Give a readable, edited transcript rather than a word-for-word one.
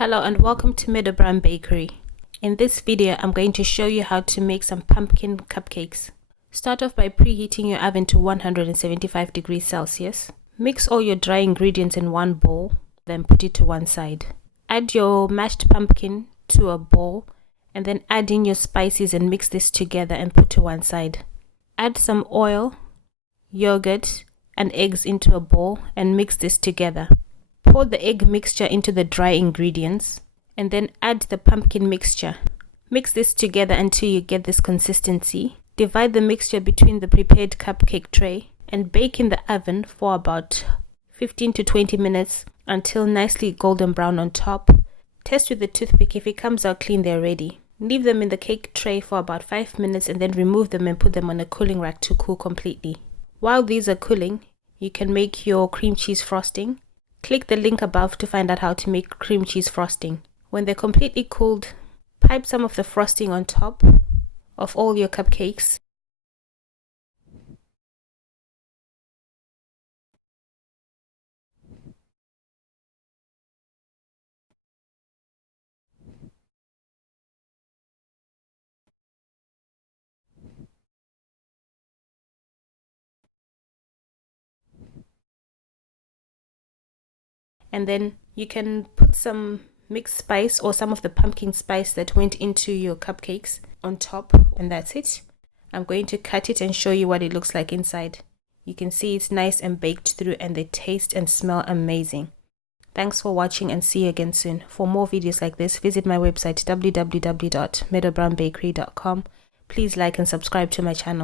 Hello and welcome to Meadow Bakery. In this video, I'm going to show you how to make some pumpkin cupcakes. Start off by preheating your oven to 175 degrees Celsius. Mix all your dry ingredients in one bowl, then put it to one side. Add your mashed pumpkin to a bowl and then add in your spices and mix this together and put to one side. Add some oil, yogurt and eggs into a bowl and mix this together. Pour the egg mixture into the dry ingredients and then add the pumpkin mixture. Mix this together until you get this consistency. Divide the mixture between the prepared cupcake tray and bake in the oven for about 15 to 20 minutes until nicely golden brown on top. Test with the toothpick. If it comes out clean, they're ready. Leave them in the cake tray for about 5 minutes and then remove them and put them on a cooling rack to cool completely. While these are cooling, you can make your cream cheese frosting. Click the link above to find out how to make cream cheese frosting. When they're completely cooled, pipe some of the frosting on top of all your cupcakes. And then you can put some mixed spice or some of the pumpkin spice that went into your cupcakes on top, and that's it. I'm going to cut it and show you what it looks like inside. You can see it's nice and baked through and they taste and smell amazing. Thanks for watching and see you again soon. For more videos like this, visit my website www.meadowbrownbakery.com. Please like and subscribe to my channel.